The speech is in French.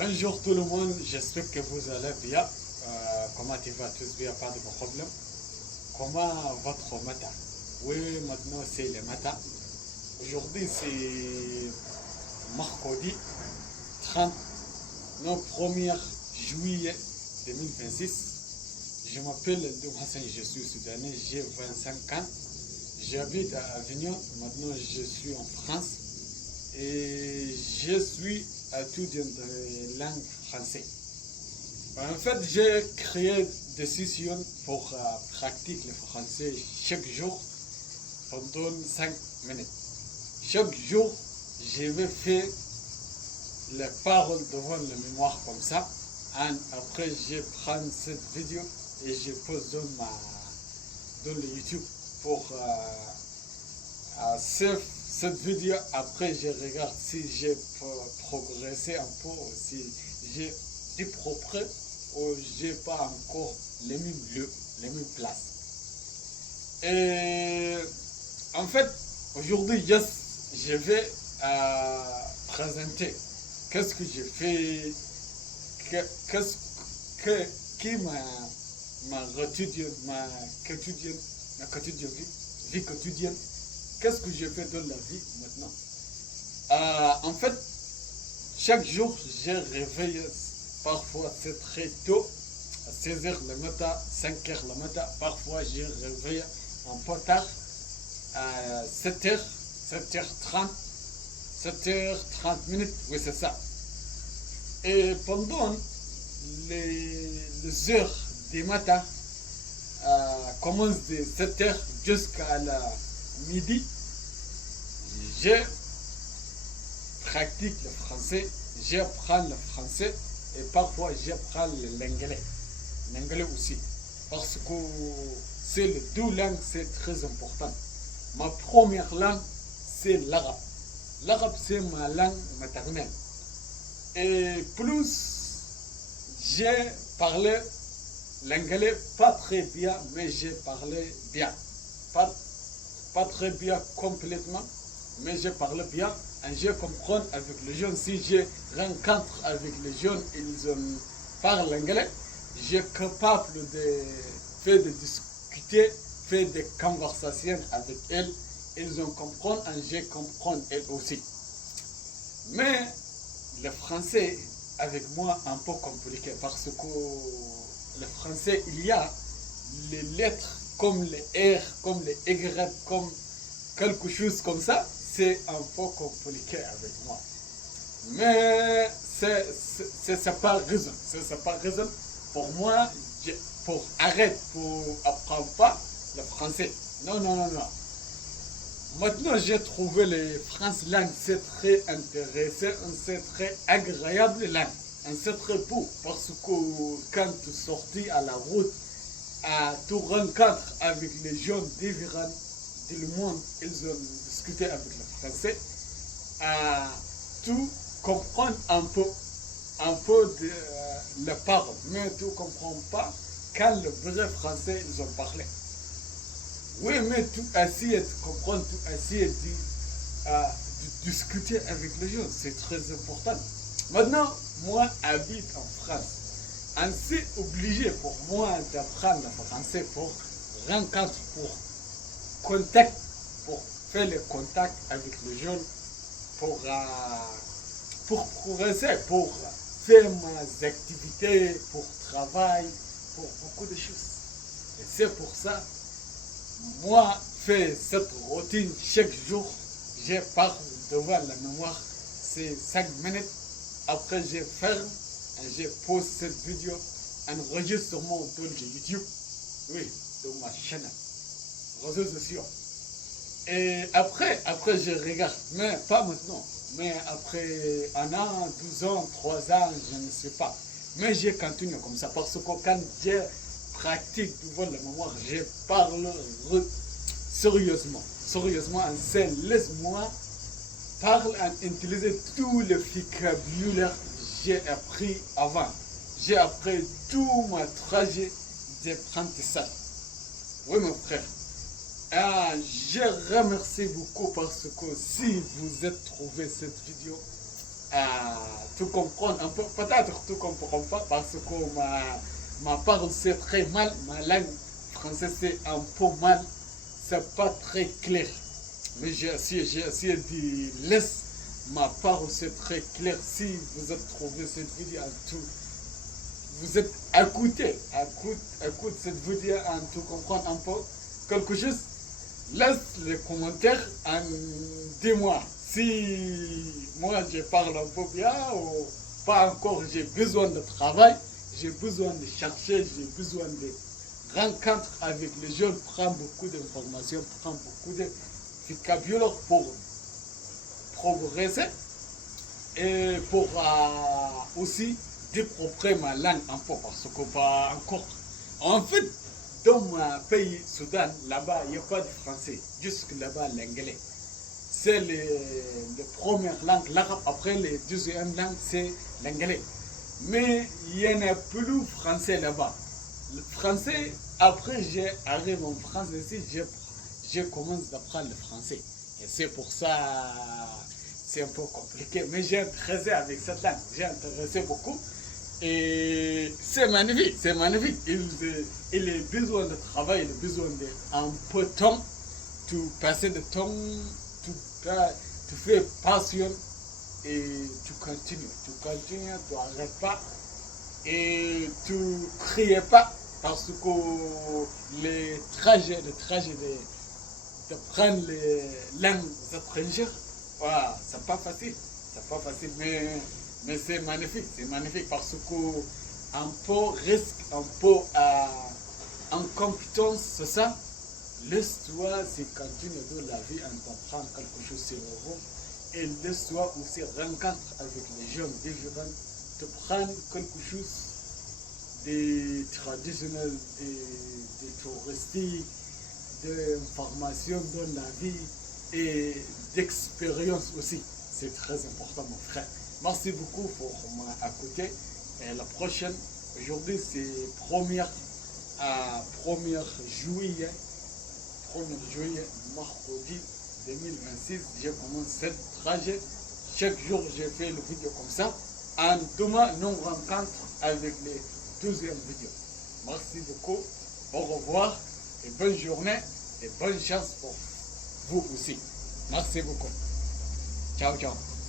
Bonjour tout le monde, j'espère que vous allez bien. Comment tu vas tous bien, pas de problème. Comment votre matin? Oui, maintenant c'est le matin. Aujourd'hui c'est mercredi 30, non, 1er juillet 2026. Je m'appelle Hassan, je suis soudanais, j'ai 25 ans. J'habite à Avignon, maintenant je suis en France et je suis étudiant de langue française. En fait, j'ai créé des sessions pour pratiquer le français chaque jour pendant 5 minutes. Chaque jour, je vais faire les paroles devant la mémoire comme ça. Et après, je prends cette vidéo et je pose dans le YouTube pour cette vidéo. Après, je regarde si j'ai progressé un peu, si j'ai du propre ou j'ai pas encore les mêmes lieux, les mêmes places. Et en fait, aujourd'hui, je vais présenter qu'est-ce que j'ai fait, qu'est-ce que qui ma quotidienne, ma quotidienne vie quotidienne, qu'est-ce que je fais dans la vie maintenant. En fait, chaque jour, je réveille, parfois c'est très tôt, à 16h le matin, 5h le matin, parfois je réveille un peu tard, à 7h, 7h30, 7h30 minutes, oui c'est ça. Et pendant les heures du matin, commence de 7h jusqu'à la midi, je pratique le français, j'apprends le français et parfois j'apprends l'anglais. L'anglais aussi. Parce que c'est les deux langues, c'est très important. Ma première langue, c'est l'arabe. L'arabe, c'est ma langue maternelle. Et plus j'ai parlé l'anglais, pas très bien, mais j'ai parlé bien. Pas très bien complètement, mais je parle bien et je comprends avec les jeunes. Si je rencontre avec les jeunes, ils parlent anglais, je suis capable de faire de discuter, faire des conversations avec elles. Ils en comprennent et je comprends elles aussi. Mais le français, avec moi, un peu compliqué parce que le français, il y a les lettres comme les R, comme les Y, comme quelque chose comme ça, c'est un peu compliqué avec moi. Mais c'est pas raison. C'est pas raison pour moi, pour arrêter, pour apprendre pas le français. Non, non, non, non. Maintenant, j'ai trouvé les France langue, c'est très intéressant, c'est très agréable langue. C'est très beau parce que quand tu sortis à la route, tu rencontres avec les gens différents du monde, ils ont discuté avec le français, tu comprends un peu de la parole, mais tu ne comprends pas quand le vrai français ils ont parlé. Oui, mais tu essaies de comprendre, tu essaies de discuter avec les gens, c'est très important. Maintenant, moi, j'habite en France. C'est obligé pour moi d'apprendre le français pour rencontrer, pour contact, pour faire le contact avec les jeunes, pour progresser, pour faire mes activités, pour travailler, pour beaucoup de choses. Et c'est pour ça, moi, faire cette routine chaque jour, je pars devant la mémoire, c'est 5 minutes. Après, je ferme et je pose cette vidéo, enregistre sur mon compte de YouTube, oui, de ma chaîne, réseaux sociaux. Et après, je regarde, mais pas maintenant, mais après 1 an, 12 ans, 3 ans, je ne sais pas. Mais je continue comme ça, parce que quand je pratique devant la mémoire, je parle sérieusement. Sérieusement, laisse-moi parle et utiliser tout le vocabulaire que j'ai appris avant. J'ai appris tout mon trajet d'apprentissage. Oui, mon frère. Je remercie beaucoup parce que si vous avez trouvé cette vidéo, à tout comprendre un peu. Peut-être tout comprend pas parce que ma parole c'est très mal, ma langue française c'est un peu mal, c'est pas très clair. Mais j'ai essayé de laisser ma parole c'est très clair. Si vous avez trouvé cette vidéo en tout, vous êtes écoute cette vidéo en tout comprendre un peu quelque chose, laisse les commentaires en dis-moi si moi je parle un peu bien ou pas encore. J'ai besoin de travail, j'ai besoin de chercher, j'ai besoin de rencontre avec les jeunes, prendre beaucoup d'informations, prendre beaucoup de vocabulaire pour progresser et pour aussi déproprier ma langue un peu parce que pas encore. En fait, dans mon pays, Soudan, là-bas, il n'y a pas de français, jusque là-bas l'anglais. C'est la première langue, l'arabe, après la deuxième langue, c'est l'anglais. Mais il n'y en a plus français là-bas. Le français, après j'arrive en France ici, je commence d'apprendre le français. Et c'est pour ça, c'est un peu compliqué. Mais j'ai intéressé avec cette langue, j'ai intéressé beaucoup. Et c'est magnifique, c'est magnifique. Il a besoin de travail, il a besoin d'un peu de temps, de passer de temps, tu fais passion et tu continues, tu n'arrêtes pas et tu ne cries pas parce que les trajets de prendre les langues étrangères, voilà, c'est pas facile, mais c'est magnifique parce que un peu risque, un peu incompétence, c'est ça. Laisse-toi, c'est continuer de la vie en t'apprendre quelque chose sur nouveau et laisse-toi aussi rencontrer avec les jeunes différents, te prendre quelque chose de traditionnel, de touristique, d'informations dans la vie et d'expérience aussi. C'est très important, mon frère. Merci beaucoup pour m'écouter. Et la prochaine, aujourd'hui c'est 1er juillet, mercredi 2026, je commence cette trajet. Chaque jour, je fais une vidéo comme ça. En demain, nous rencontre avec les 12e vidéos. Merci beaucoup. Au revoir et bonne journée et bonne chance pour vous aussi. Merci beaucoup. Ciao, ciao.